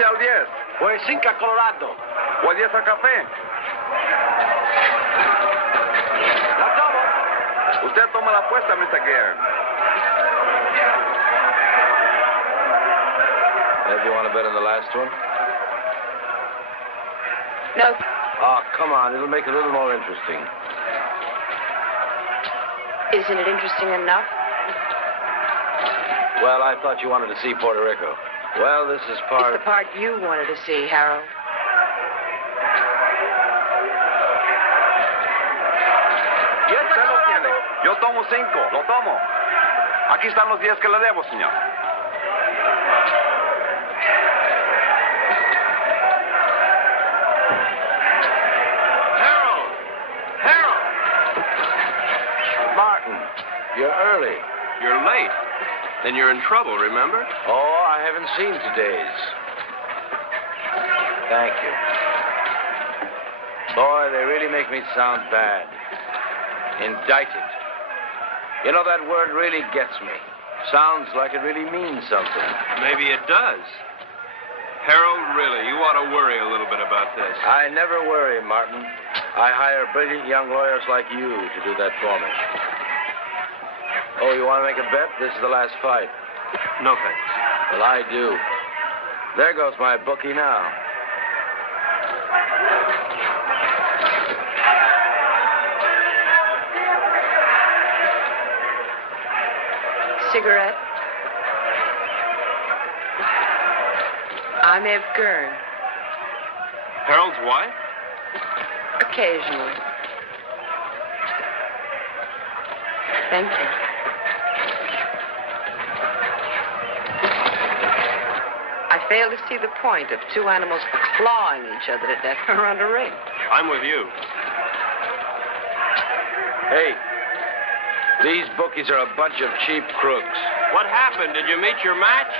15 al 10. O el 5 a Colorado. O el 10 al café. Lo tomo. Usted toma la apuesta, Mr. Gare. Do you want to bet on the last one? No. Oh, come on. It'll make it a little more interesting. Isn't it interesting enough? Well, I thought you wanted to see Puerto Rico. Well, this is part... It's the part you wanted to see, Harold. Usted lo tiene. Yo tomo 5. Lo tomo. Aquí están los 10 que le debo, señor. You're early. You're late. Then you're in trouble, remember? Oh, I haven't seen today's. Thank you. Boy, they really make me sound bad. Indicted. You know, that word really gets me. Sounds like it really means something. Maybe it does. Harold, really, you ought to worry a little bit about this. I never worry, Martin. I hire brilliant young lawyers like you to do that for me. Oh, you want to make a bet? This is the last fight. No thanks. Well, I do. There goes my bookie now. Cigarette? I'm Ev Gurn. Harold's wife? Occasionally. Thank you. I fail to see the point of two animals clawing each other to death around a ring. I'm with you. Hey, these bookies are a bunch of cheap crooks. What happened? Did you meet your match?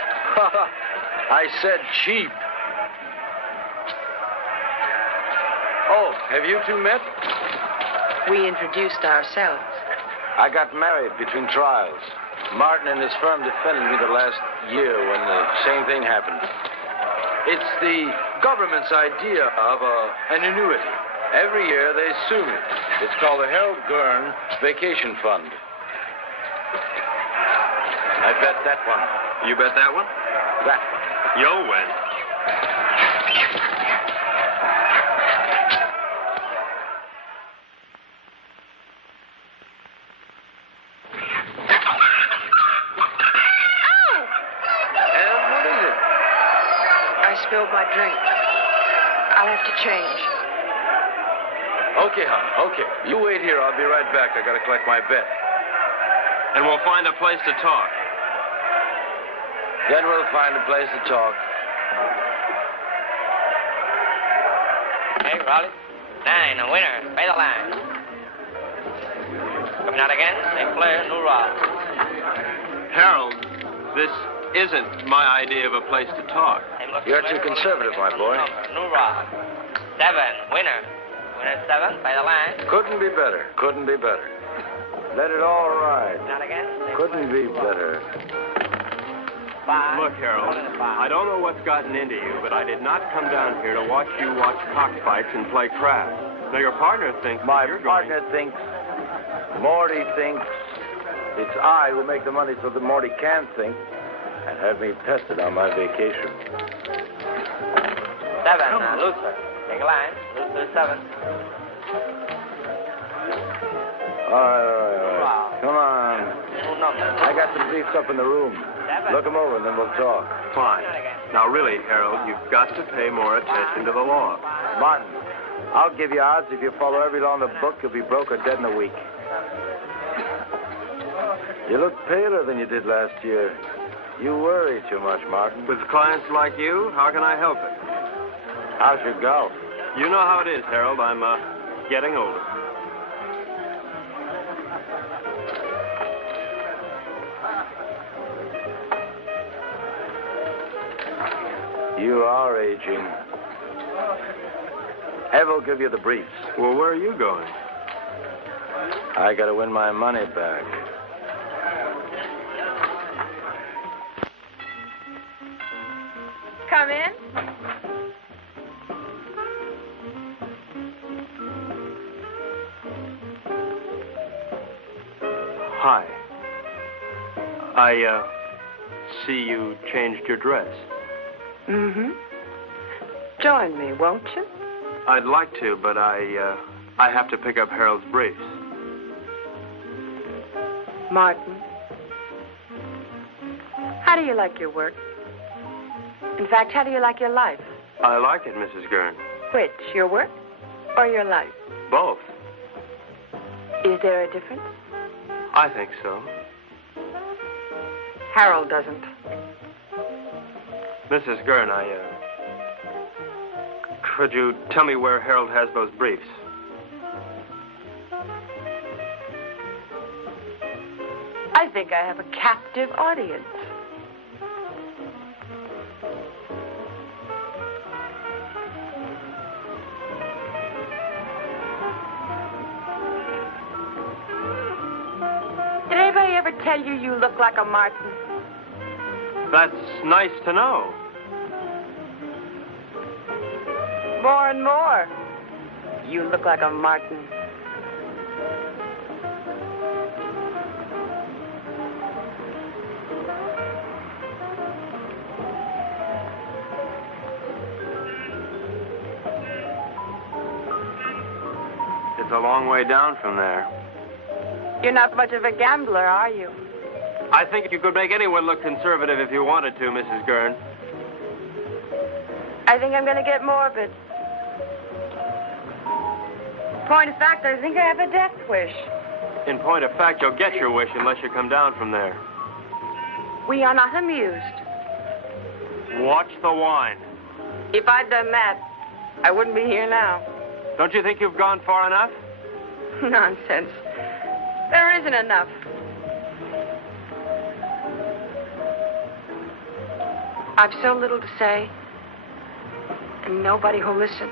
I said cheap. Oh, have you two met? We introduced ourselves. I got married between trials. Martin and his firm defended me the last year when the same thing happened. It's the government's idea of an annuity. Every year they sue me. It's called the Harold Gurn Vacation Fund. I bet that one. You bet that one? That one. You'll win. Spilled my drink. I'll have to change. Okay, hon. Okay. You wait here. I'll be right back. I gotta collect my bet. And we'll find a place to talk. Then we'll find a place to talk. Hey, Raleigh. 9, a winner. Pay the line. Coming out again. St. Clair, New Rock. Harold, this isn't my idea of a place to talk. You're too conservative, my boy. New Rock. 7, winner. Winner 7, by the line. Couldn't be better. Couldn't be better. Let it all ride. Not again. Couldn't be better. 5. Look, Harold, I don't know what's gotten into you, but I did not come down here to watch you watch cockfights and play craps. Now, your partner thinks My you're partner thinks, Morty thinks, it's I who make the money so that Morty can think and have me tested on my vacation. 7, Luther. Take a line. Luther 7. All right. Come on. I got some beefs up in the room. Look them over and then we'll talk. Fine. Now, really, Harold, you've got to pay more attention to the law. Martin, I'll give you odds. If you follow every law in the book, you'll be broke or dead in a week. You look paler than you did last year. You worry too much, Martin. With clients like you, how can I help it? How's your golf? You know how it is, Harold. I'm, getting older. You are aging. Ev will give you the briefs. Well, where are you going? I gotta win my money back. come in? Hi. I see you changed your dress. Mm-hmm. Join me, won't you? I'd like to, but I have to pick up Harold's briefs. Martin, how do you like your work? In fact, how do you like your life? I like it, Mrs. Gurn. Which, your work or your life? Both. Is there a difference? I think so. Harold doesn't. Mrs. Gurn, could you tell me where Harold has those briefs? I think I have a captive audience. Did anybody ever tell you you look like a Martin? That's nice to know. More and more. You look like a Martin. It's a long way down from there. You're not much of a gambler, are you? I think you could make anyone look conservative if you wanted to, Mrs. Gurn. I think I'm going to get morbid. Point of fact, I think I have a death wish. In point of fact, you'll get your wish unless you come down from there. We are not amused. Watch the wine. If I'd done that, I wouldn't be here now. Don't you think you've gone far enough? Nonsense. There isn't enough. I've so little to say, and nobody who'll listen.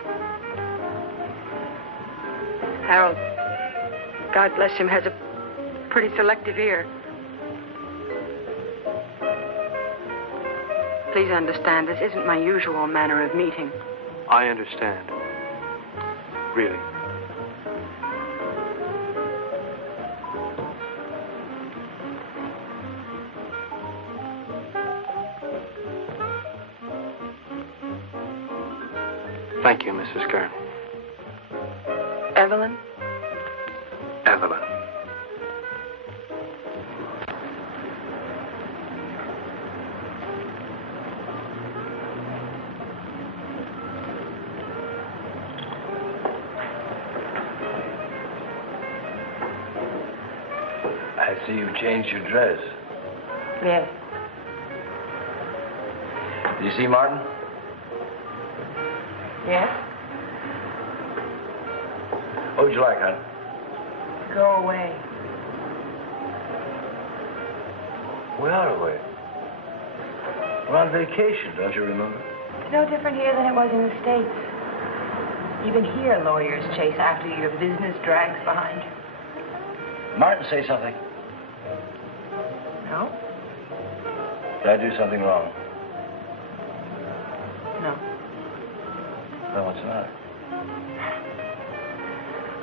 Harold, God bless him, has a pretty selective ear. Please understand, this isn't my usual manner of meeting. I understand. Really. Thank you, Mrs. Gurn. Evelyn? Evelyn. I see you changed your dress. Yes. Did you see Martin? Yes? What would you like, hon? Go away. We are away. We're on vacation, don't you remember? It's no different here than it was in the States. Even here, lawyers chase after you. Your business drags behind you. Martin, say something. No? Did I do something wrong? No. No, what's the matter?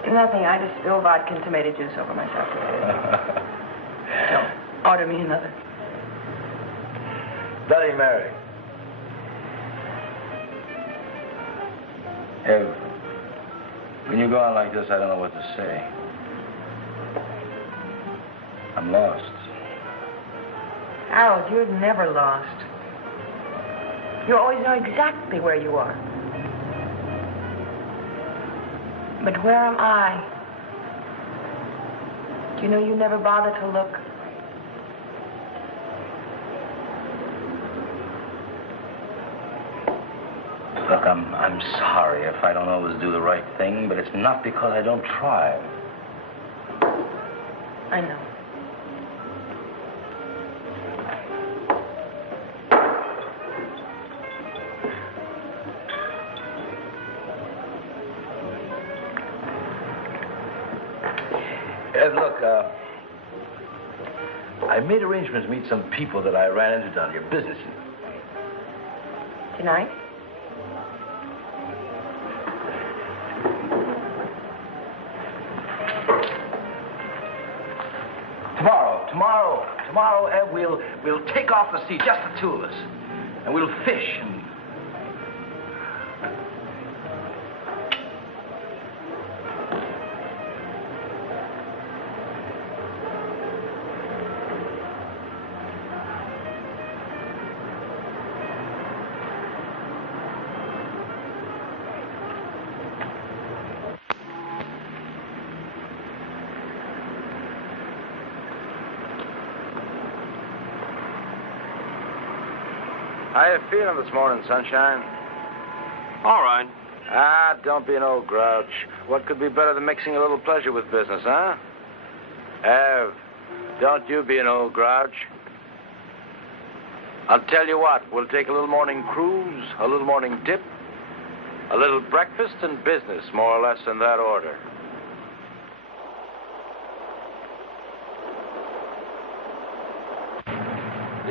Nothing. I just spilled vodka and tomato juice over myself. Don't order me another. Bloody Mary. Ev, when you go on like this, I don't know what to say. I'm lost. Harold, you're never lost. You always know exactly where you are. But where am I? Do you know you never bother to look? Look, I'm sorry if I don't always do the right thing, but it's not because I don't try. I know. Look, I made arrangements to meet some people that I ran into down here, business. Tonight? Tomorrow, Ed, we'll take off the sea, just the two of us. And we'll fish and... How you feeling this morning, sunshine? All right. Ah, don't be an old grouch. What could be better than mixing a little pleasure with business, huh? Ev, don't you be an old grouch. I'll tell you what, we'll take a little morning cruise, a little morning dip, a little breakfast and business, more or less in that order.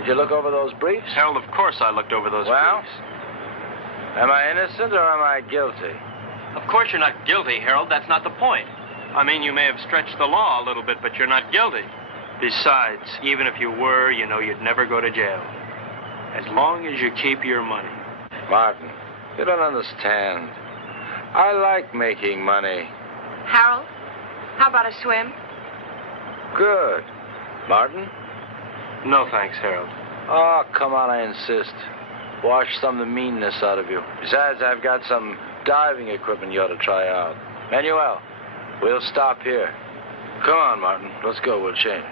Did you look over those briefs? Harold, of course I looked over those briefs. Am I innocent or am I guilty? Of course you're not guilty, Harold. That's not the point. I mean, you may have stretched the law a little bit, but you're not guilty. Besides, even if you were, you know you'd never go to jail. As long as you keep your money. Martin, you don't understand. I like making money. Harold, how about a swim? Good. Martin? No, thanks, Harold. Oh, come on, I insist. Wash some of the meanness out of you. Besides, I've got some diving equipment you ought to try out. Manuel, we'll stop here. Come on, Martin. Let's go. We'll change.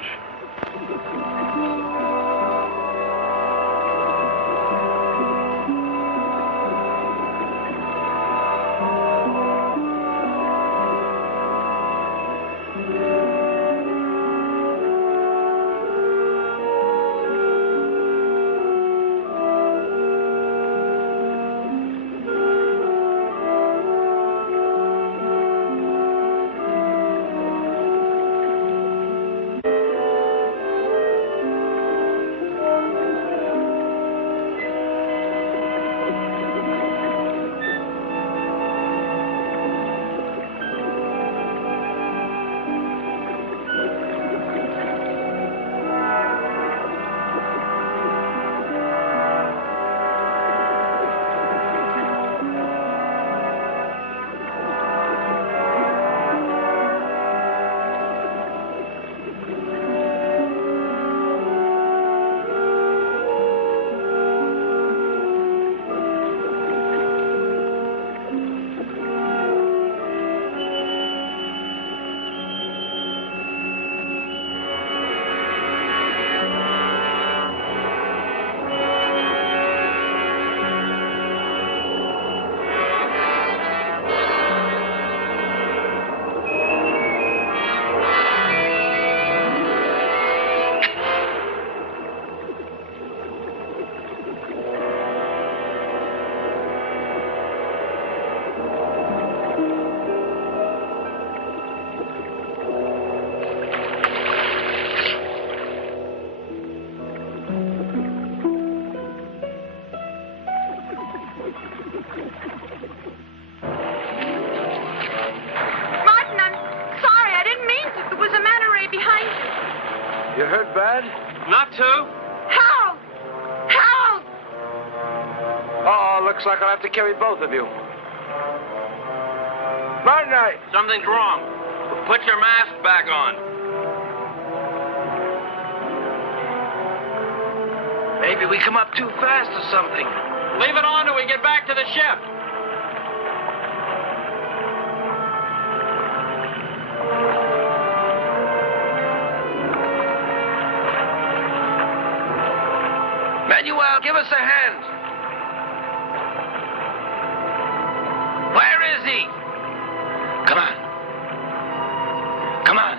You hurt bad? Not to. Harold! Harold! Oh, looks like I'll have to carry both of you. Martin, Something's wrong. Put your mask back on. maybe we come up too fast or something. Leave it on till we get back to the ship. Manuel, give us a hand. Where is he? Come on. Come on.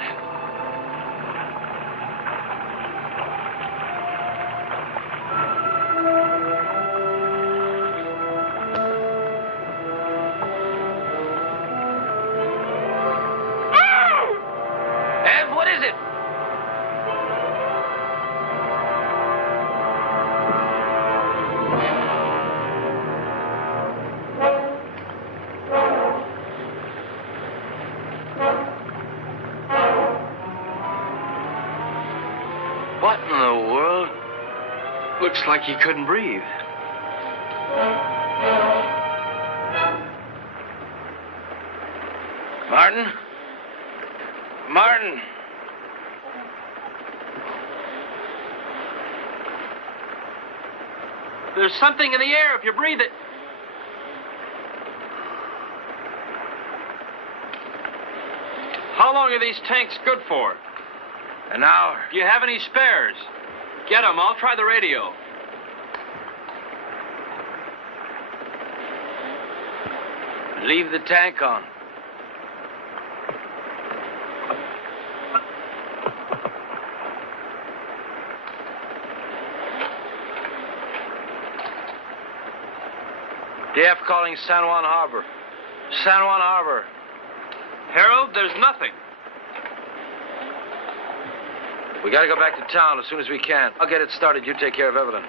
Ev, what is it? What in the world? Looks like he couldn't breathe. Martin? Martin! There's something in the air if you breathe it. How long are these tanks good for? An hour. Do you have any spares? Get them. I'll try the radio. Leave the tank on. DF calling San Juan Harbor. San Juan Harbor. Harold, there's nothing. We gotta go back to town as soon as we can. I'll get it started. You take care of Evelyn.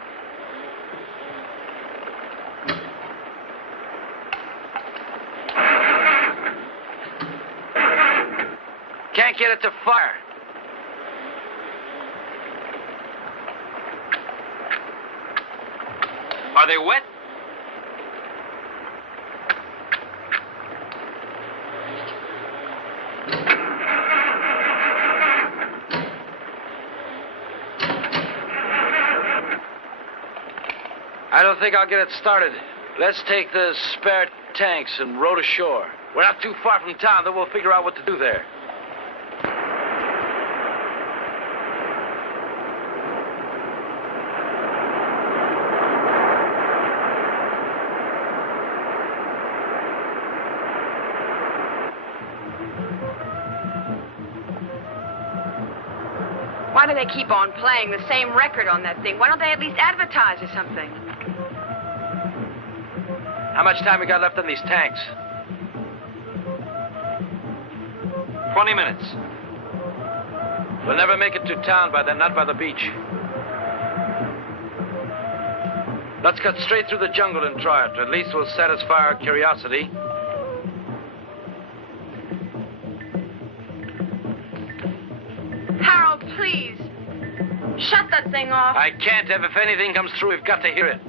Can't get it to fire. Are they wet? I don't think I'll get it started. Let's take the spare tanks and row to shore. We're not too far from town, then we'll figure out what to do there. Why do they keep on playing the same record on that thing? Why don't they at least advertise or something? How much time we got left on these tanks? 20 minutes. We'll never make it to town by then, not by the beach. Let's cut straight through the jungle and try it. At least we'll satisfy our curiosity. Harold, please. Shut that thing off. I can't, Ev. If anything comes through, we've got to hear it.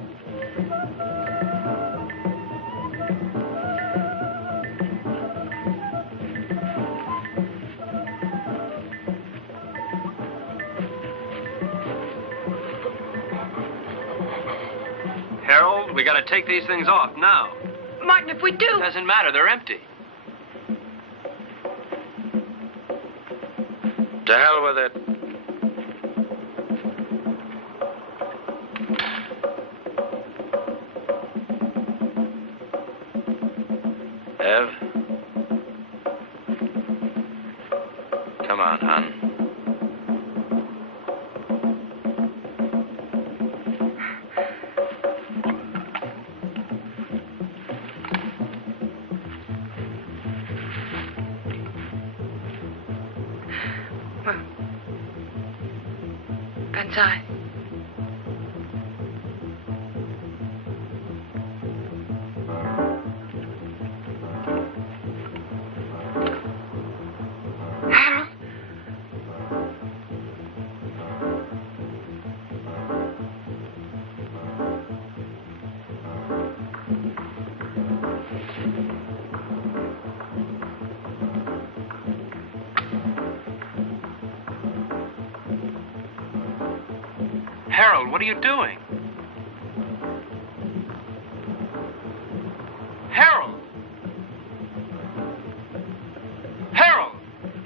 Harold, we gotta take these things off now. Martin, if we do... Doesn't matter, they're empty. To hell with it. Ev? Come on, hon. Betsy. Harold? Harold, what are you doing? Harold! Harold!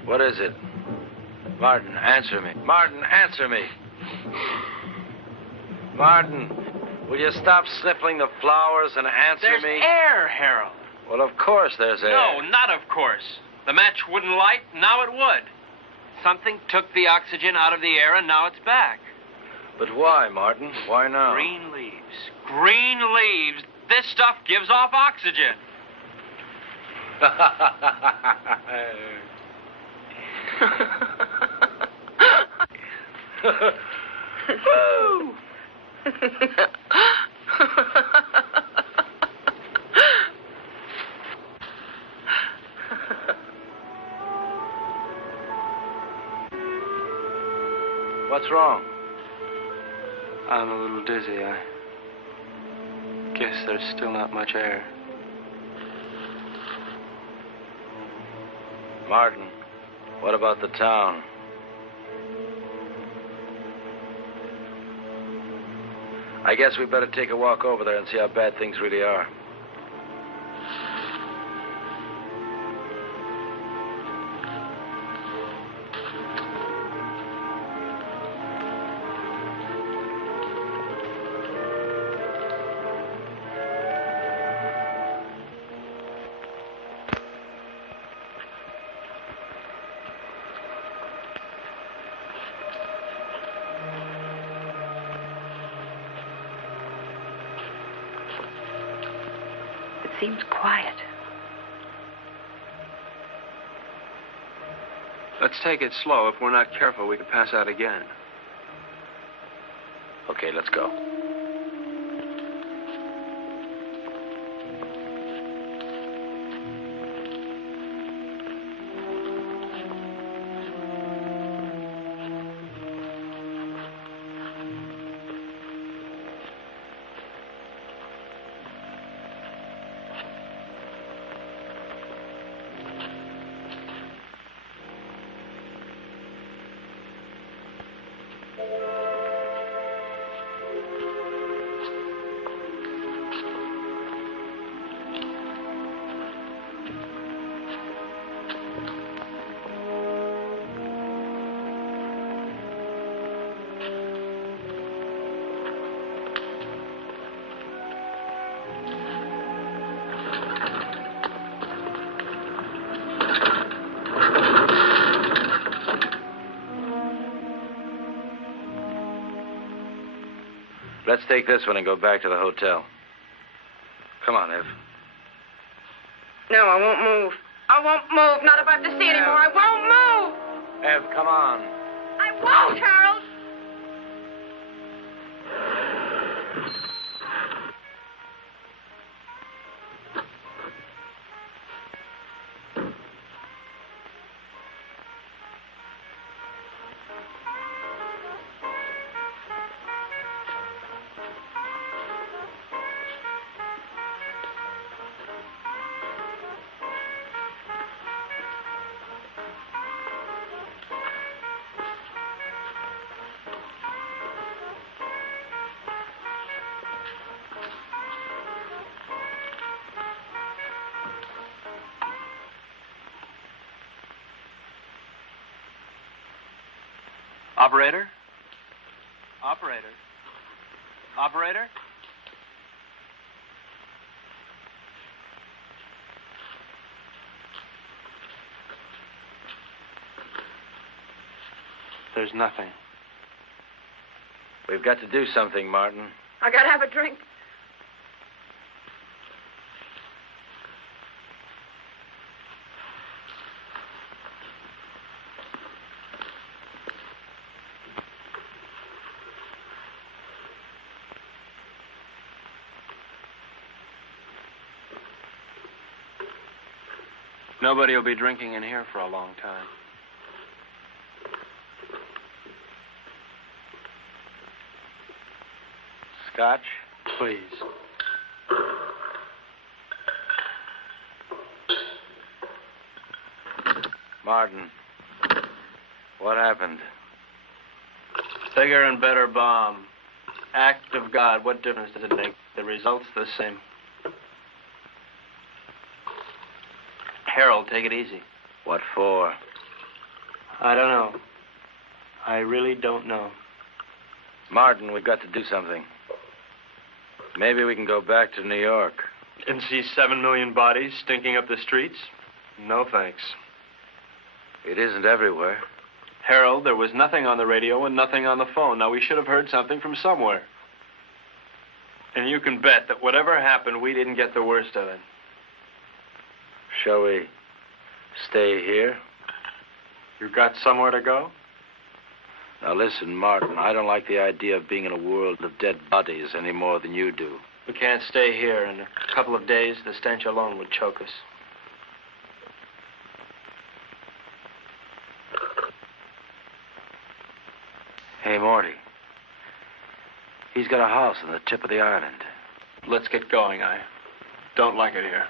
What is it? Martin, answer me. Martin, answer me. Martin, will you stop sniffling the flowers and answer There's me? air, Harold. Well, of course there's air. No, not of course. The match wouldn't light, now it would. Something took the oxygen out of the air, and now it's back. But why, Martin? Why now? Green leaves. Green leaves. This stuff gives off oxygen. Woo! What's wrong? I'm a little dizzy. I guess there's still not much air. Martin, what about the town? I guess we better take a walk over there and see how bad things really are. Seems quiet. Let's take it slow. If we're not careful, we could pass out again. Okay, let's go. Let's take this one and go back to the hotel. Come on, Ev. No, I won't move. I won't move. Not if I have to see anymore. I won't move. Ev, come on. I won't, Harold. Operator? Operator? Operator? There's nothing. We've got to do something, Martin. I gotta have a drink. Nobody will be drinking in here for a long time. Scotch? Please. Martin, what happened? Bigger and better bomb. Act of God. What difference does it make? The result's the same. Harold, take it easy. What for? I don't know. I really don't know. Martin, we've got to do something. Maybe we can go back to New York. And see 7 million bodies stinking up the streets? No, thanks. It isn't everywhere. Harold, there was nothing on the radio and nothing on the phone. Now, we should have heard something from somewhere. And you can bet that whatever happened, we didn't get the worst of it. Shall we stay here? You got somewhere to go? Now, listen, Martin, I don't like the idea of being in a world of dead bodies any more than you do. We can't stay here. In a couple of days, the stench alone would choke us. Hey, He's got a house on the tip of the island. Let's get going. I don't like it here.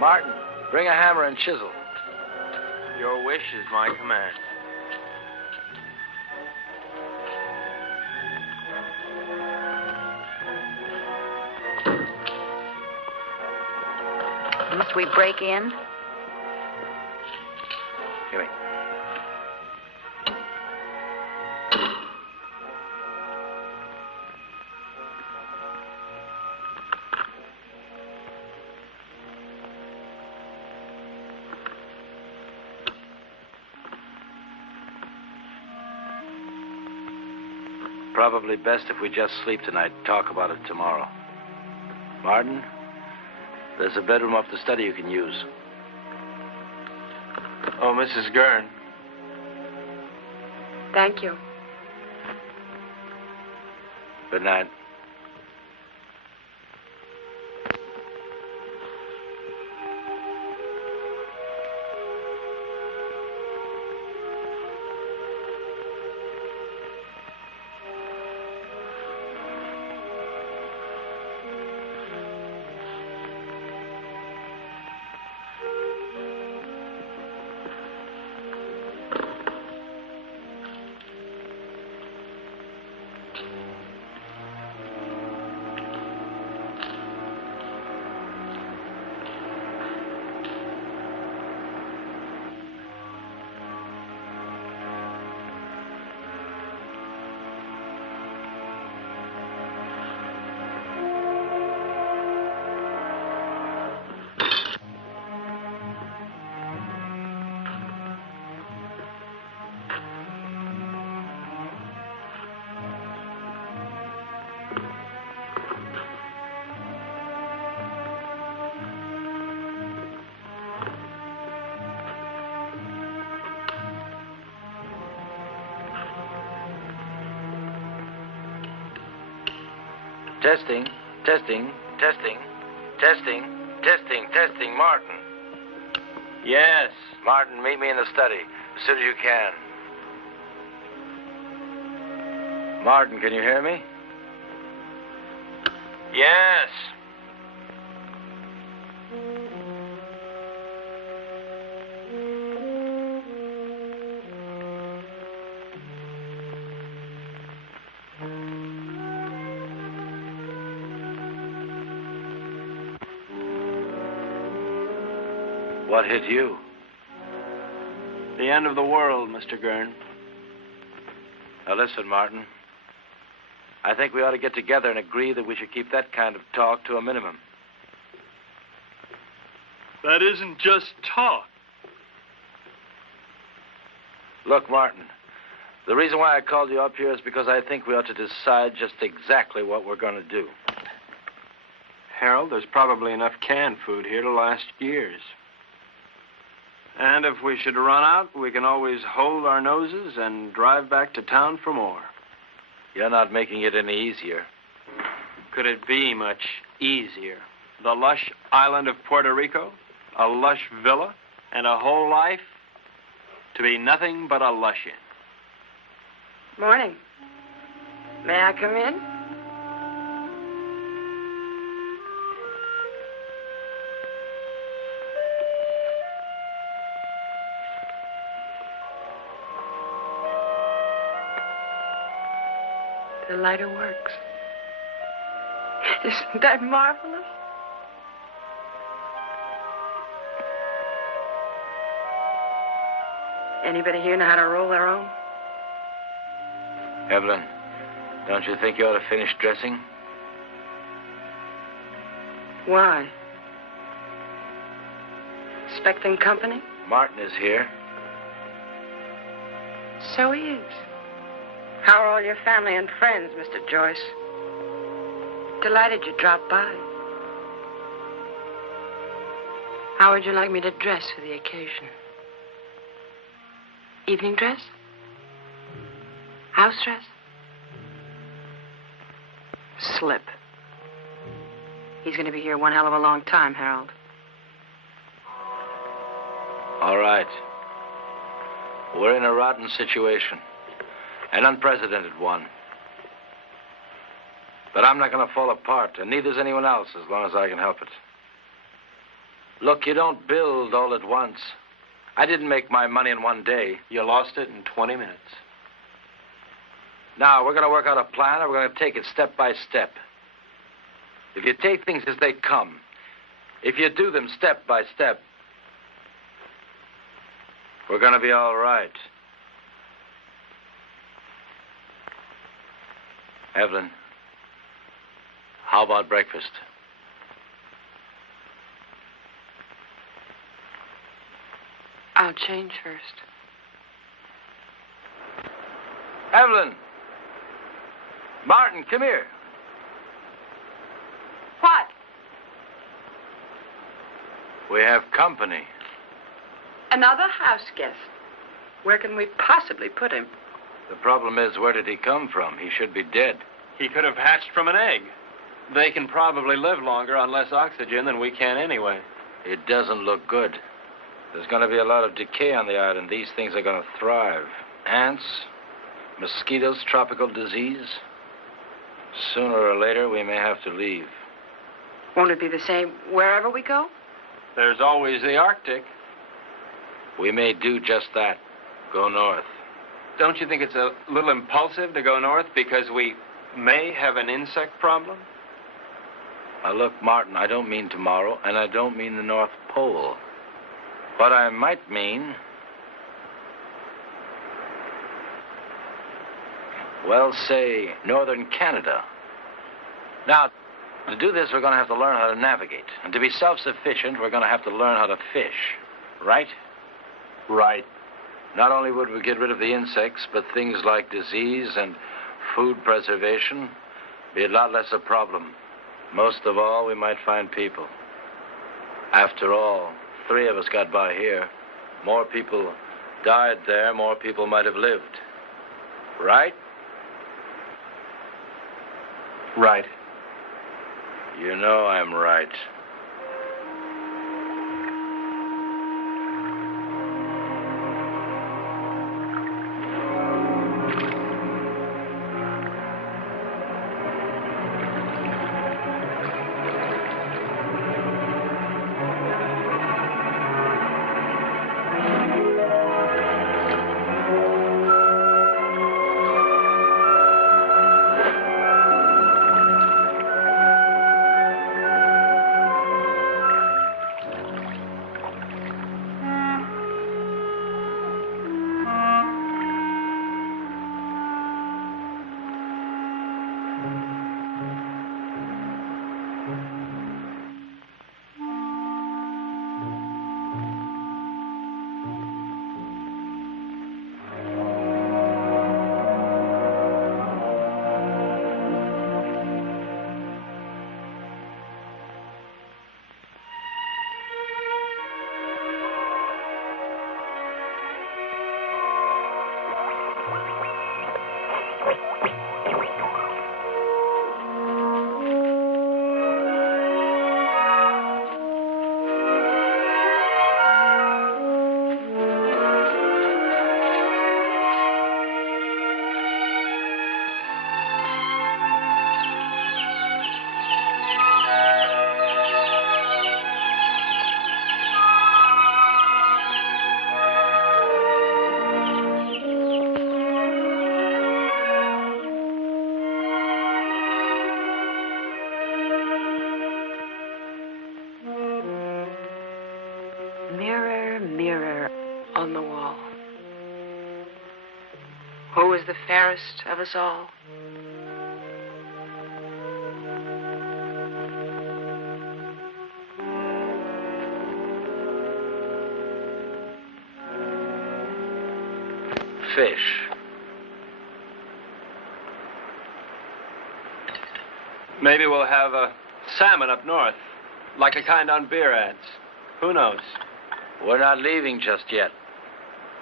Martin, bring a hammer and chisel. Your wish is my command. Must we break in? Give me. Probably best if we just sleep tonight, talk about it tomorrow. Martin, there's a bedroom up the study you can use. Oh, Mrs. Gurn. Thank you. Good night. Testing, testing, testing, testing, testing, testing. Martin. Yes. Martin, meet me in the study as soon as you can. Martin, can you hear me? Yes. What hit you? The end of the world, Mr. Gurn. Now listen, Martin. I think we ought to get together and agree that we should keep that kind of talk to a minimum. That isn't just talk. Look, Martin, the reason why I called you up here is because I think we ought to decide just exactly what we're going to do. Harold, there's probably enough canned food here to last years. And if we should run out, we can always hold our noses and drive back to town for more. You're not making it any easier. Could it be much easier? The lush island of Puerto Rico, a lush villa, and a whole life to be nothing but a lush in. Morning. May I come in? The lighter works. Isn't that marvelous? Anybody here know how to roll their own? Evelyn, don't you think you ought to finish dressing? Why? Expecting company? Martin is here. So he is. How are all your family and friends, Mr. Joyce? Delighted you dropped by. How would you like me to dress for the occasion? Evening dress? House dress? Slip. He's going to be here one hell of a long time, Harold. All right. We're in a rotten situation. An unprecedented one. But I'm not going to fall apart, and neither's anyone else as long as I can help it. Look, you don't build all at once. I didn't make my money in one day. You lost it in 20 minutes. Now, we're going to work out a plan, and we're going to take it step by step. If you take things as they come, if you do them step by step, we're going to be all right. Evelyn, how about breakfast? I'll change first. Evelyn! Martin, come here. What? We have company. Another house guest. Where can we possibly put him? The problem is, where did he come from? He should be dead. He could have hatched from an egg. They can probably live longer on less oxygen than we can anyway. It doesn't look good. There's going to be a lot of decay on the island. These things are going to thrive. Ants, mosquitoes, tropical disease. Sooner or later, we may have to leave. Won't it be the same wherever we go? There's always the Arctic. We may do just that. Go north. Don't you think it's a little impulsive to go north because we may have an insect problem? Now, look, Martin, I don't mean tomorrow, and I don't mean the North Pole. What I might mean... well, say, northern Canada. Now, to do this, we're going to have to learn how to navigate. And to be self-sufficient, we're going to have to learn how to fish. Right? Right. Not only would we get rid of the insects, but things like disease and food preservation be a lot less a problem. Most of all, we might find people. After all, 3 of us got by here. More people died there, more people might have lived. Right? Right. You know I'm right. Who is the fairest of us all? Fish. Maybe we'll have a salmon up north, like the kind on beer ads. Who knows? We're not leaving just yet.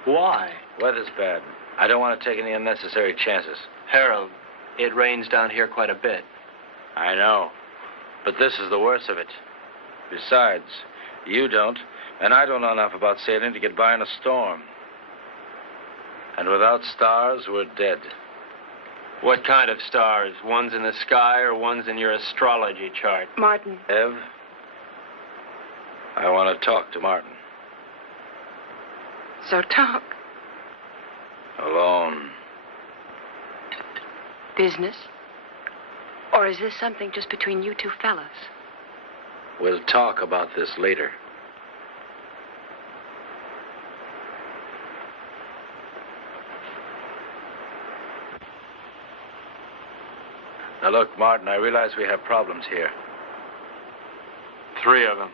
Why? Weather's bad. I don't want to take any unnecessary chances. Harold, it rains down here quite a bit. I know. But this is the worst of it. Besides, you don't, and I don't know enough about sailing to get by in a storm. And without stars, we're dead. What kind of stars? Ones in the sky or ones in your astrology chart? Martin. Ev, I want to talk to Martin. So talk. Alone. Business? Or is this something just between you two fellas? We'll talk about this later. Now, look, Martin, I realize we have problems here. 3 of them.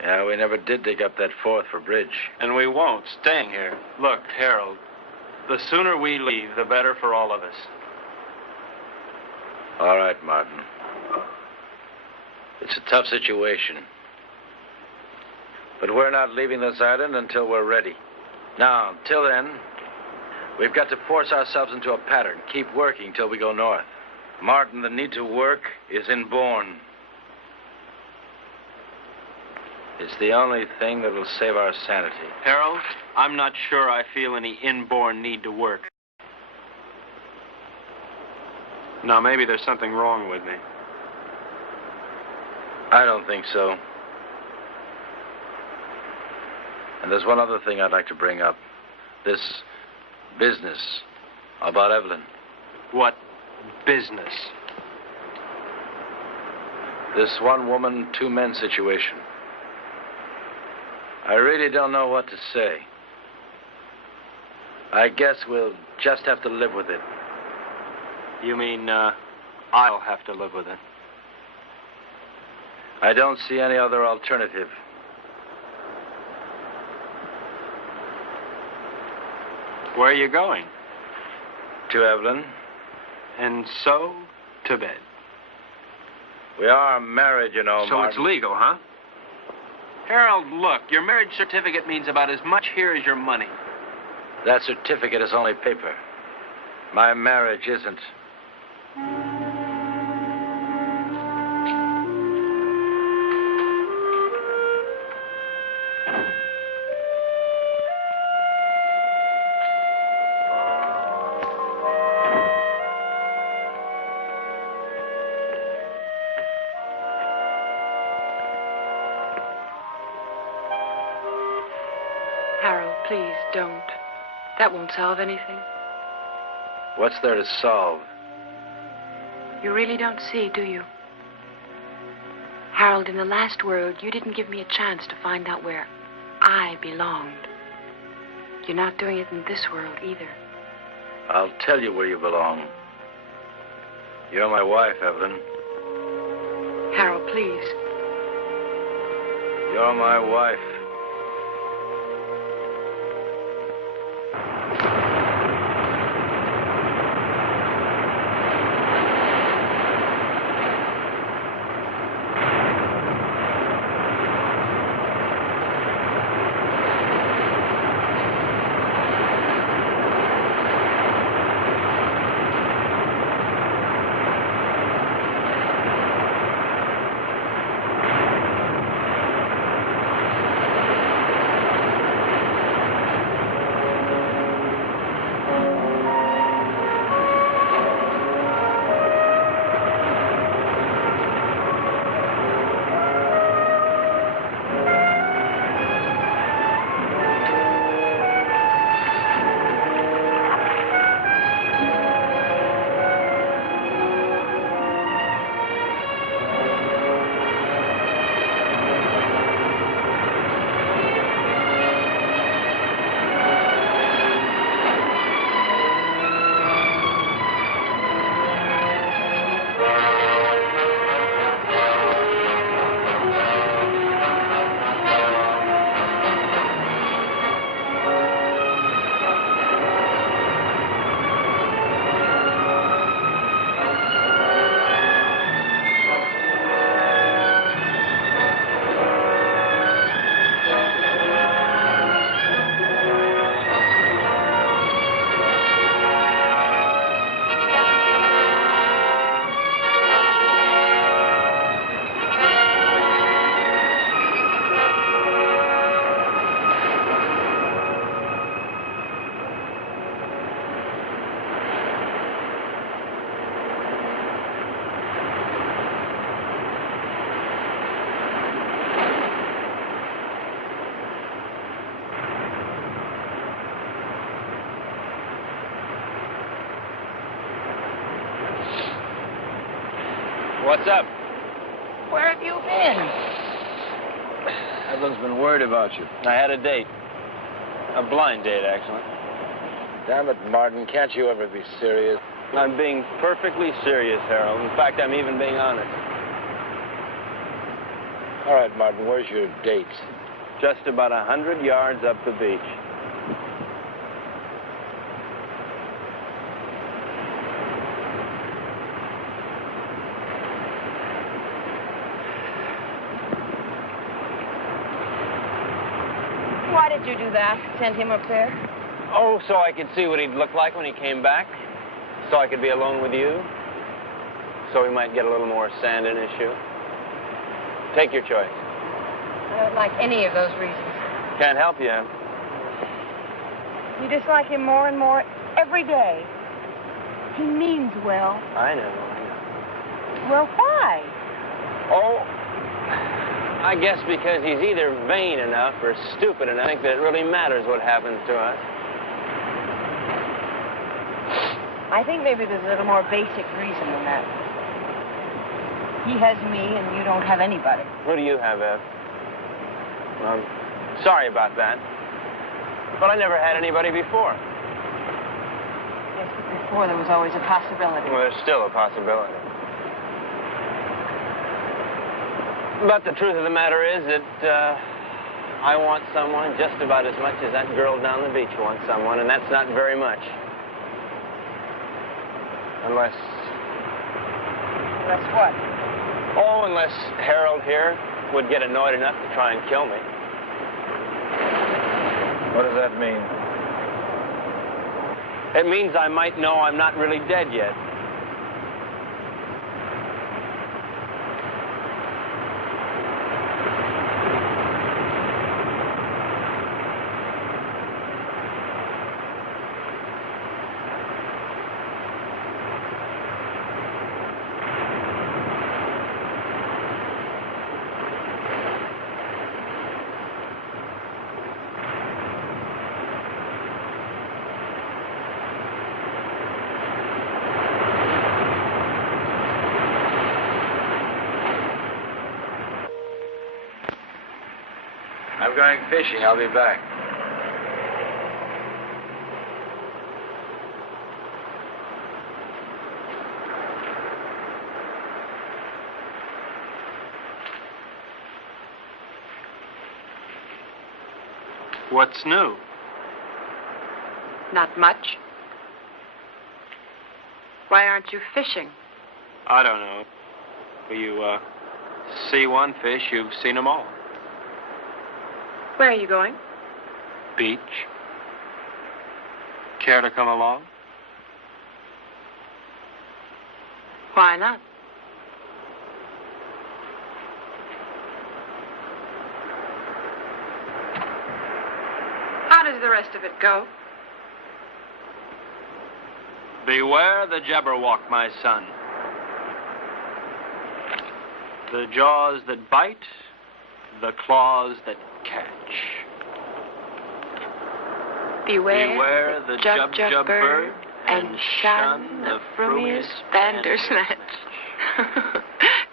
Yeah, we never did dig up that 4th for bridge. And we won't, staying here. Look, Harold, the sooner we leave, the better for all of us. All right, Martin. It's a tough situation. But we're not leaving this island until we're ready. Now, until then, we've got to force ourselves into a pattern. Keep working till we go north. Martin, the need to work is inborn. It's the only thing that will save our sanity. Harold, I'm not sure I feel any inborn need to work. Now, maybe there's something wrong with me. I don't think so. And there's one other thing I'd like to bring up. This business about Evelyn. What business? This 1 woman, 2 men situation. I really don't know what to say. I guess we'll just have to live with it. You mean, I'll have to live with it? I don't see any other alternative. Where are you going? To Evelyn. And so, to bed. We are married, you know, So Martin. it's legal, huh? Harold, look, your marriage certificate means about as much here as your money. That certificate is only paper. My marriage isn't. Harold, please don't. That won't solve anything. What's there to solve? You really don't see, do you? Harold, in the last world, you didn't give me a chance to find out where I belonged. You're not doing it in this world either. I'll tell you where you belong. You're my wife, Evelyn. Harold, please. You're my wife. what's up? Where have you been? Everyone's been worried about you. I had a date. A blind date, actually. Damn it, Martin, can't you ever be serious? I'm being perfectly serious, Harold. In fact, I'm even being honest. All right, Martin, where's your date? Just about 100 yards up the beach. Why did you do that? Send him up there? Oh, so I could see what he'd look like when he came back? So I could be alone with you? So we might get a little more sand in his shoe? Take your choice. I don't like any of those reasons. Can't help you. You dislike him more and more every day. He means well. I know. Well, why? Oh, I guess because he's either vain enough or stupid enough to think that it really matters what happens to us. I think maybe there's a little more basic reason than that. He has me, and you don't have anybody. Who do you have, Ev? I'm sorry about that. But I never had anybody before. Yes, but before there was always a possibility. Well, there's still a possibility. But the truth of the matter is that I want someone just about as much as that girl down the beach wants someone, and that's not very much. Unless... Unless what? Oh, unless Harold here would get annoyed enough to try and kill me. What does that mean? It means I might know I'm not really dead yet. I'm going fishing. I'll be back. What's new? Not much. Why aren't you fishing? I don't know. You see one fish, you've seen them all. Where are you going? Beach. Care to come along? Why not? How does the rest of it go? Beware the Jabberwock, my son. The jaws that bite, the claws that catch. Beware the jub bird, and shun the frumious bandersnatch.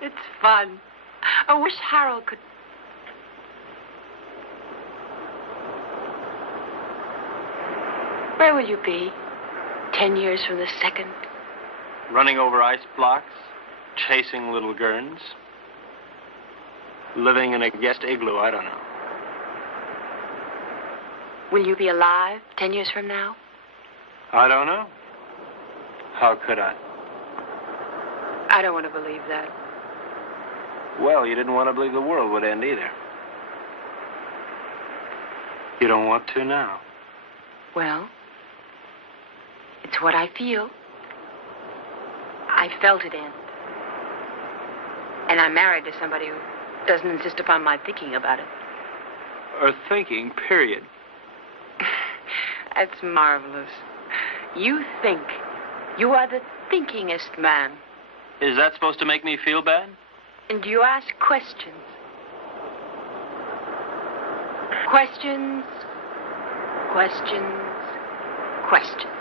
It's fun. I wish Harold could... Where will you be 10 years from the second? Running over ice blocks, chasing little gurns, living in a guest igloo, I don't know. Will you be alive 10 years from now? I don't know. How could I? I don't want to believe that. Well, you didn't want to believe the world would end either. You don't want to now. Well, it's what I feel. I felt it end. And I'm married to somebody who doesn't insist upon my thinking about it. Or thinking, period. That's marvelous. You think. You are the thinkingest man. Is that supposed to make me feel bad? And you ask questions. Questions, questions, questions.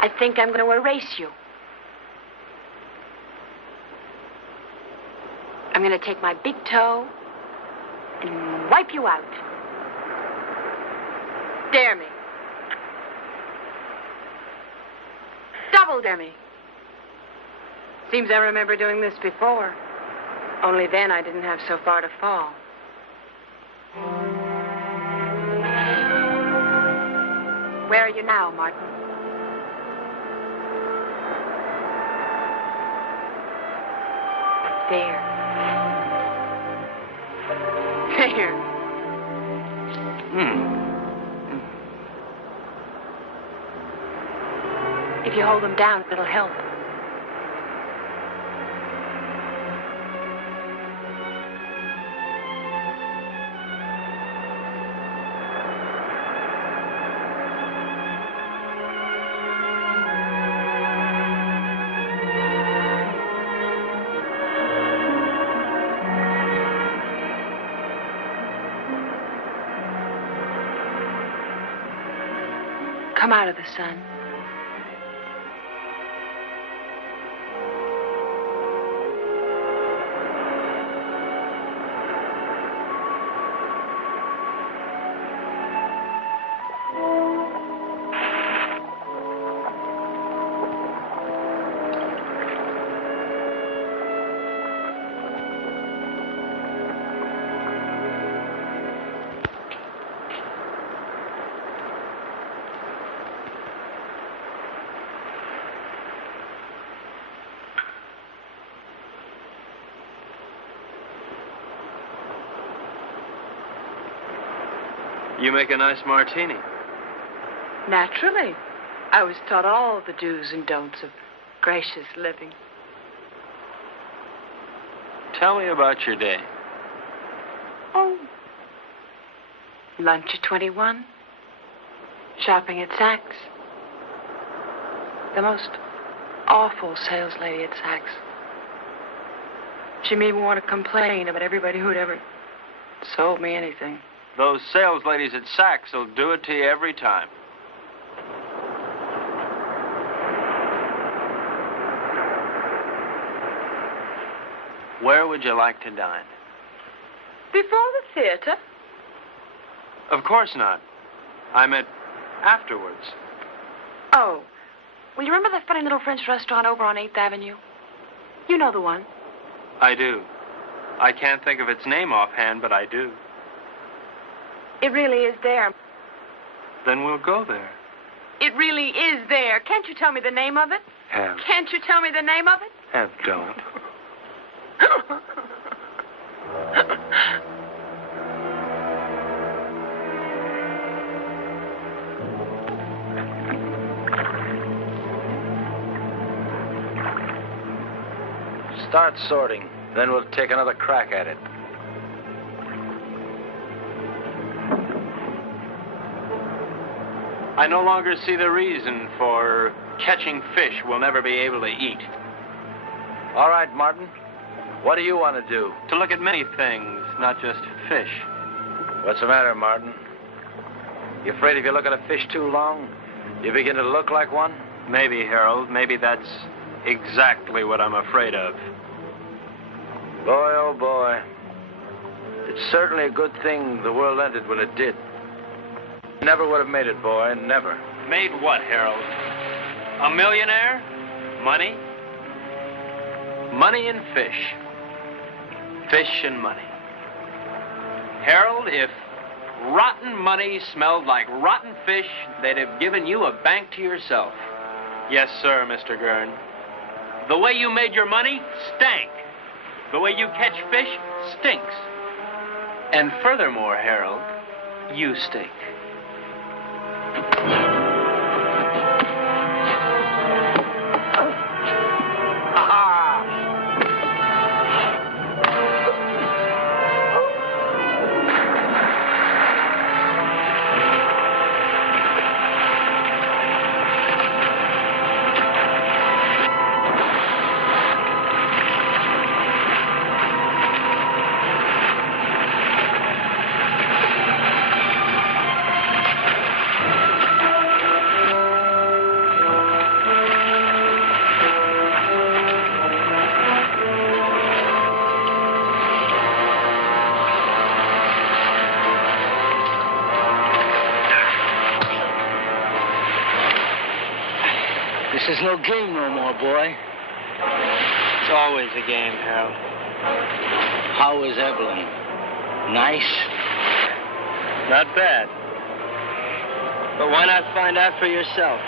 I think I'm going to erase you. I'm going to take my big toe and wipe you out. Dare me. Double dare me. Seems I remember doing this before. Only then I didn't have so far to fall. Where are you now, Martin? There. There. If you hold them down, it'll help. Come out of the sun. You make a nice martini. Naturally. I was taught all the do's and don'ts of gracious living. Tell me about your day. Oh. Lunch at 21. Shopping at Saks. The most awful sales lady at Saks. She made me want to complain about everybody who'd ever sold me anything. Those sales ladies at Saks will do it to you every time. Where would you like to dine? Before the theater? Of course not. I meant afterwards. Oh. Well, you remember that funny little French restaurant over on 8th Avenue? You know the one. I do. I can't think of its name offhand, but I do. It really is there. Then we'll go there. It really is there. Can't you tell me the name of it? Have. Can't you tell me the name of it? Have don't. Start sorting, then we'll take another crack at it. I no longer see the reason for catching fish we'll never be able to eat. All right, Martin. What do you want to do? To look at many things, not just fish. What's the matter, Martin? You afraid if you look at a fish too long, you begin to look like one? Maybe, Harold. Maybe that's exactly what I'm afraid of. Boy, oh boy. It's certainly a good thing the world ended when it did. Never would have made it, boy. Never. Made what, Harold? A millionaire? Money? Money and fish. Fish and money. Harold, if rotten money smelled like rotten fish, they'd have given you a bank to yourself. Yes, sir, Mr. Gurn. The way you made your money stank. The way you catch fish stinks. And furthermore, Harold, you stink. This is no game no more, boy. It's always a game, Harold. How is Evelyn? Nice? Not bad. But why not find out for yourself?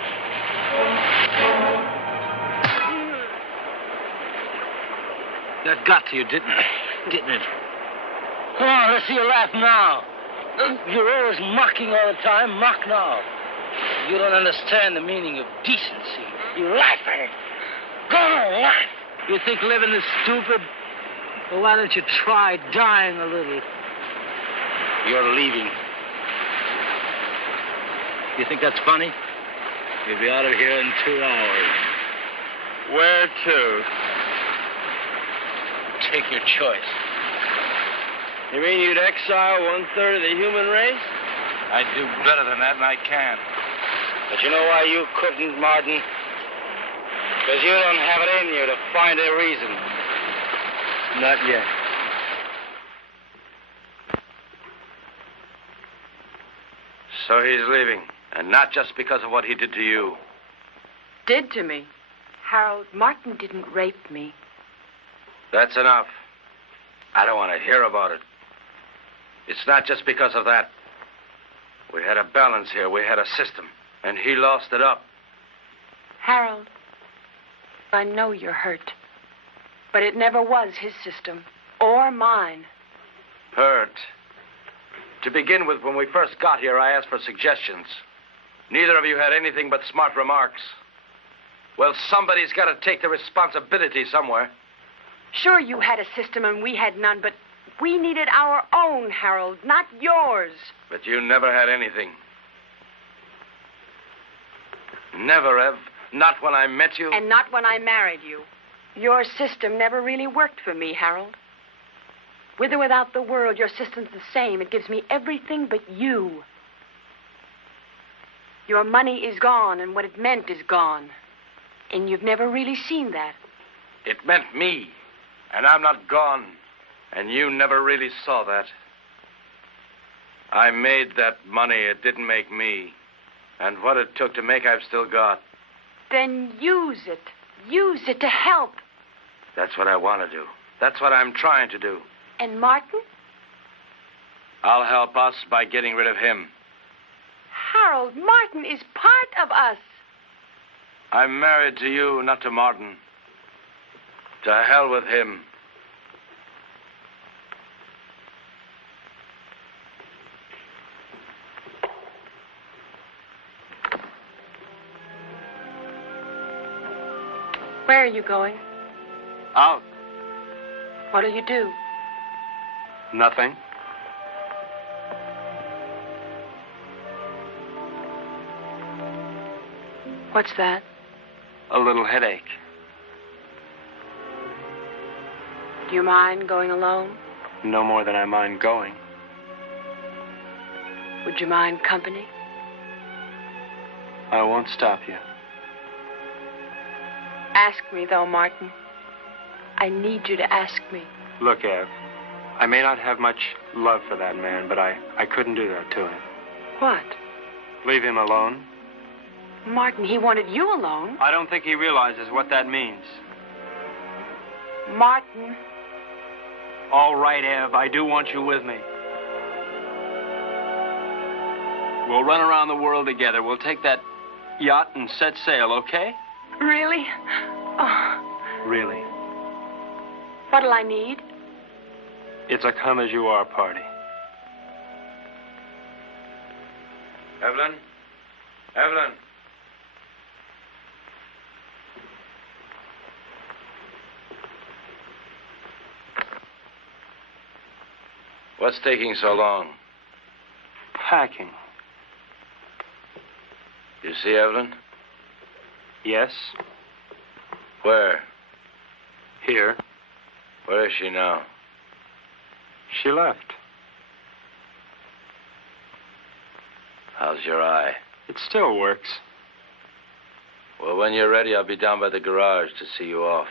That got to you, didn't it? Come on, let's see you laugh now. You're always mocking all the time. Mock now. You don't understand the meaning of decency. You laugh at it. Go on, laugh. You think living is stupid? Well, why don't you try dying a little? You're leaving. You think that's funny? You'll be out of here in 2 hours. Where to? Take your choice. You mean you'd exile 1/3 of the human race? I'd do better than that, and I can. But you know why you couldn't, Martin? Because you don't have it in you to find a reason. Not yet. So he's leaving, and not just because of what he did to you. Did to me. Harold, Martin didn't rape me. That's enough. I don't want to hear about it. It's not just because of that. We had a balance here. We had a system, and he lost it up. Harold, I know you're hurt, but it never was his system or mine. Hurt. To begin with, when we first got here, I asked for suggestions. Neither of you had anything but smart remarks. Well, somebody's got to take the responsibility somewhere. Sure, you had a system and we had none, but we needed our own, Harold, not yours. But you never had anything. Never, Ev. Not when I met you. And not when I married you. Your system never really worked for me, Harold. With or without the world, your system's the same. It gives me everything but you. Your money is gone, and what it meant is gone. And you've never really seen that. It meant me. And I'm not gone. And you never really saw that. I made that money. It didn't make me. And what it took to make, I've still got. Then use it. Use it to help. That's what I want to do. That's what I'm trying to do. And Martin? I'll help us by getting rid of him. Harold, Martin is part of us. I'm married to you, not to Martin. To hell with him. Where are you going? Out. What'll you do? Nothing. What's that? A little headache. Do you mind going alone? No more than I mind going. Would you mind company? I won't stop you. Ask me, though, Martin. I need you to ask me. Look, Ev, I may not have much love for that man, but I couldn't do that to him. What? Leave him alone? Martin, he wanted you alone. I don't think he realizes what that means. Martin. All right, Ev, I do want you with me. We'll run around the world together. We'll take that yacht and set sail, okay? Really? Oh. Really. What'll I need? It's a come-as-you-are party. Evelyn? Evelyn? What's taking so long? Packing. You see Evelyn? Yes. Where? Here. Where is she now? She left. How's your eye? It still works. Well, when you're ready, I'll be down by the garage to see you off.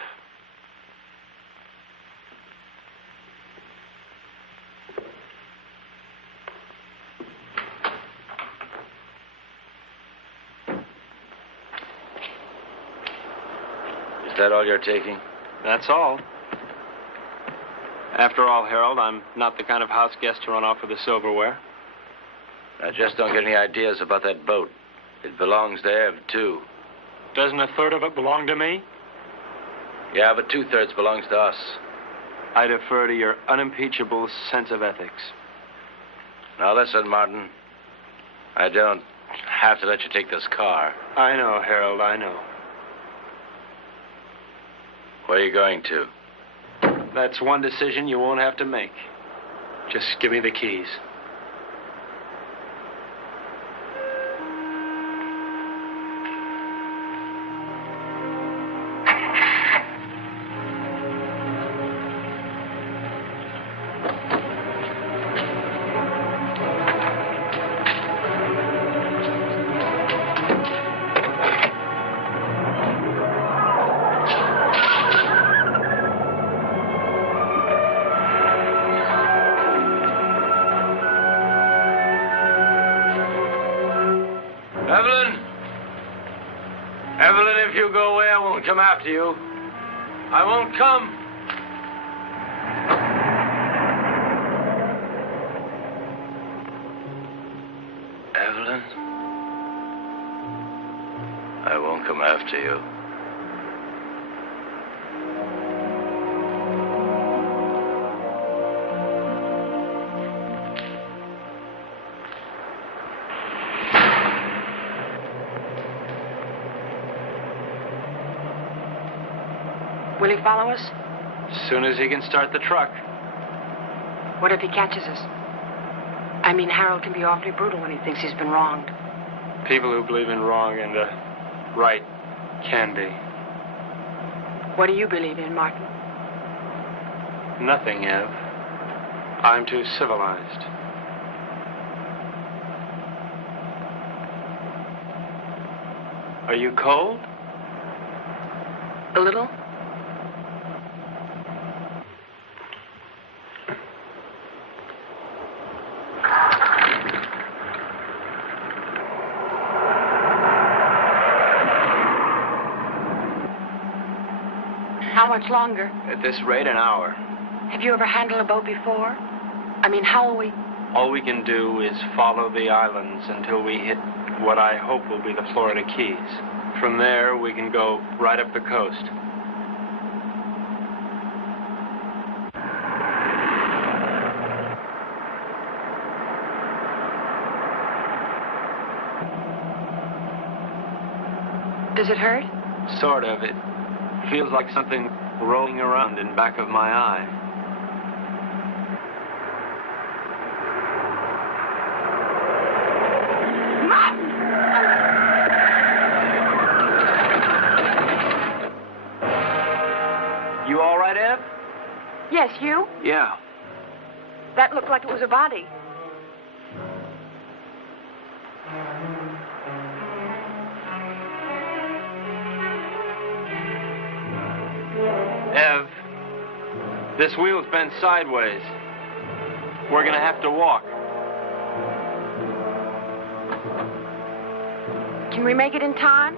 Is that all you're taking? That's all. After all, Harold, I'm not the kind of house guest to run off with the silverware. I just don't get any ideas about that boat. It belongs to Ev, too. Doesn't a third of it belong to me? Yeah, but 2/3 belongs to us. I defer to your unimpeachable sense of ethics. Now, listen, Martin. I don't have to let you take this car. I know, Harold, I know. Where are you going to? That's one decision you won't have to make. Just give me the keys. Evelyn, if you go away, I won't come after you. I won't come. Evelyn, I won't come after you. Will he follow us? As soon as he can start the truck. What if he catches us? I mean, Harold can be awfully brutal when he thinks he's been wronged. People who believe in wrong and right can be. What do you believe in, Martin? Nothing, Ev. I'm too civilized. Are you cold? A little? How much longer? At this rate, an hour. Have you ever handled a boat before? I mean, how will we... All we can do is follow the islands until we hit what I hope will be the Florida Keys. From there, we can go right up the coast. Does it hurt? Sort of. It feels like something rolling around in back of my eye. You all right, Ev? Yes, you? Yeah. That looked like it was a body. Ev, this wheel's bent sideways. We're gonna have to walk. Can we make it in time?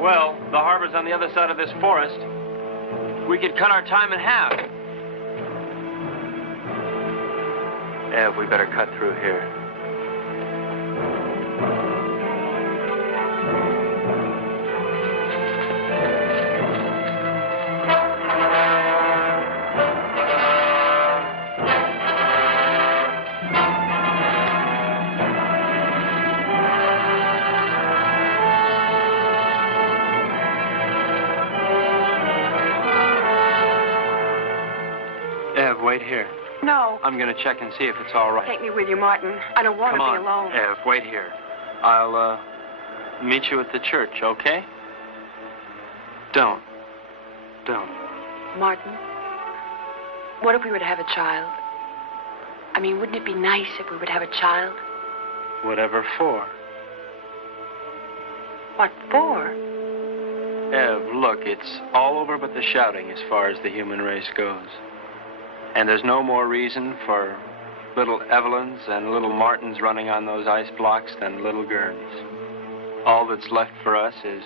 Well, the harbor's on the other side of this forest. We could cut our time in half. Ev, we better cut through here. Ev, wait here. No. I'm gonna check and see if it's all right. Take me with you, Martin. I don't want Come to on, be alone. Ev, wait here. I'll, meet you at the church, okay? Don't. Martin, what if we were to have a child? I mean, wouldn't it be nice if we would have a child? Whatever for. What for? Ev, look, it's all over but the shouting as far as the human race goes. And there's no more reason for little Evelyns and little Martins running on those ice blocks than little Gurns. All that's left for us is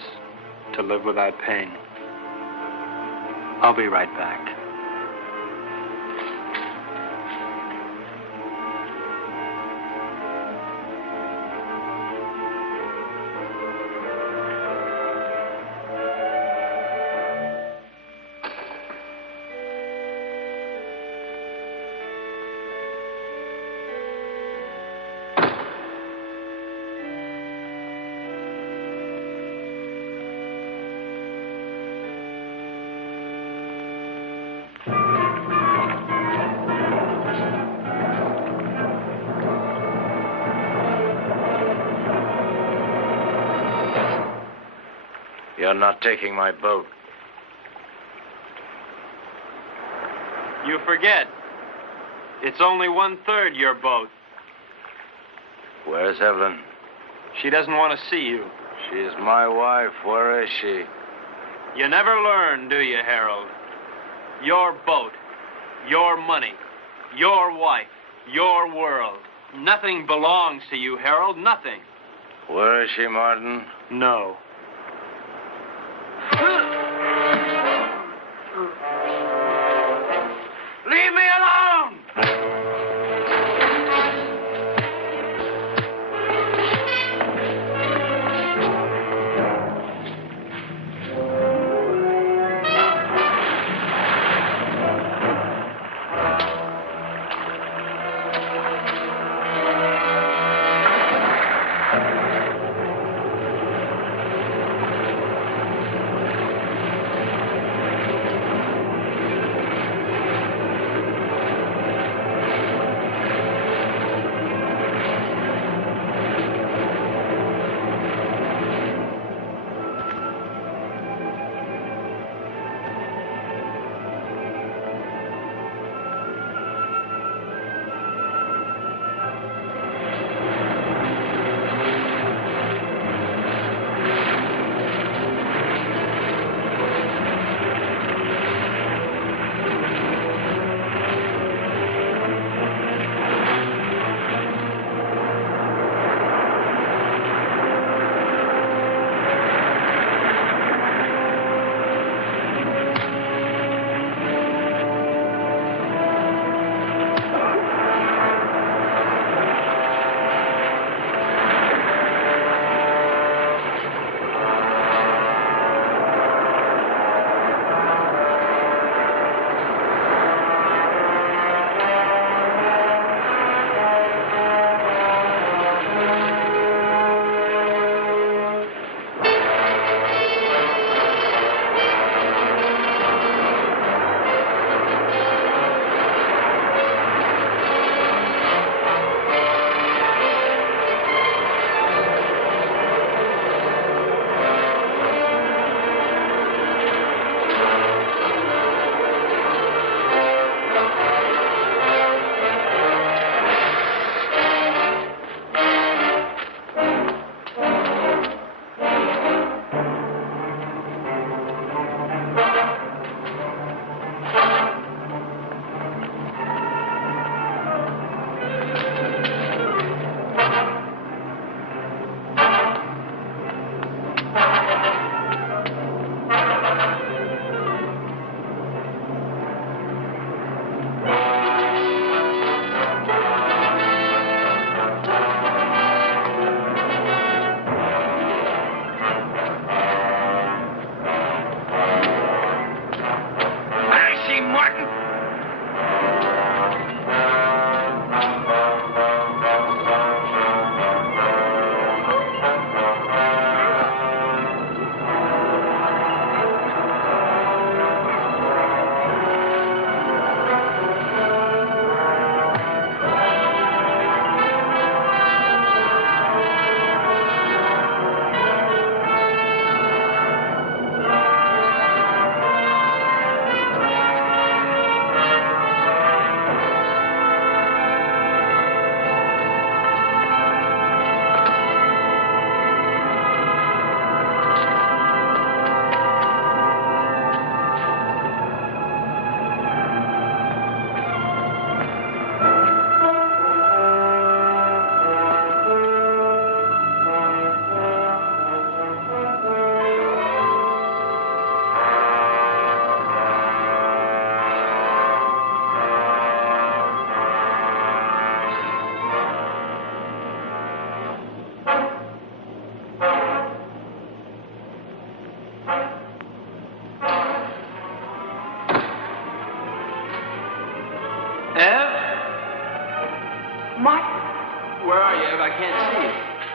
to live without pain. I'll be right back. You're not taking my boat. You forget. It's only 1/3 your boat. Where's Evelyn? She doesn't want to see you. She's my wife. Where is she? You never learn, do you, Harold? Your boat, your money, your wife, your world. Nothing belongs to you, Harold, nothing. Where is she, Martin? No. Leave me alone!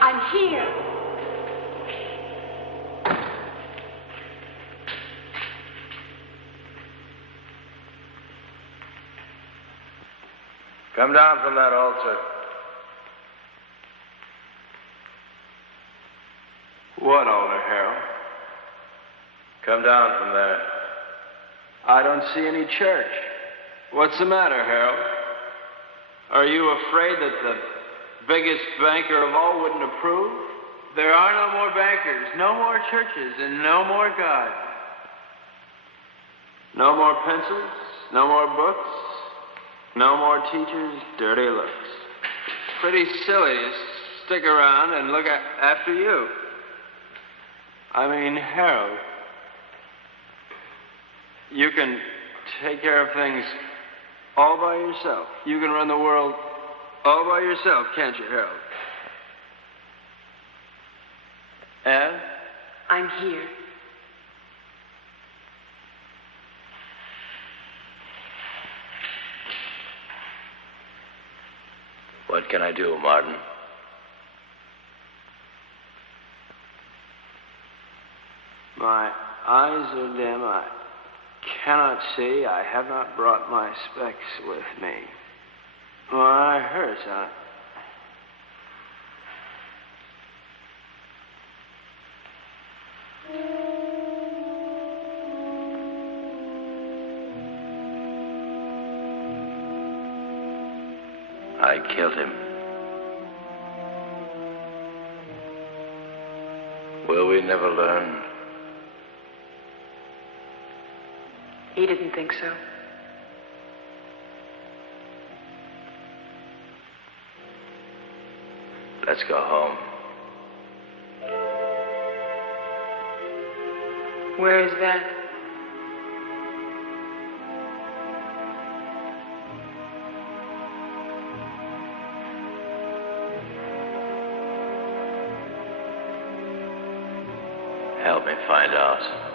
I'm here. Come down from that altar. What altar, Harold? Come down from there. I don't see any church. What's the matter, Harold? Are you afraid that the biggest banker of all wouldn't approve? There are no more bankers, no more churches, and no more God. No more pencils, no more books, no more teachers, dirty looks. Pretty silly to stick around and look after you. I mean, Harold, you can take care of things all by yourself. You can run the world all by yourself, can't you, Harold? Anne? I'm here. What can I do, Martin? My eyes are dim. I cannot see. I have not brought my specs with me. My eye hurts. I killed him. Will we never learn? He didn't think so. Let's go home. Where is that? Help me find out.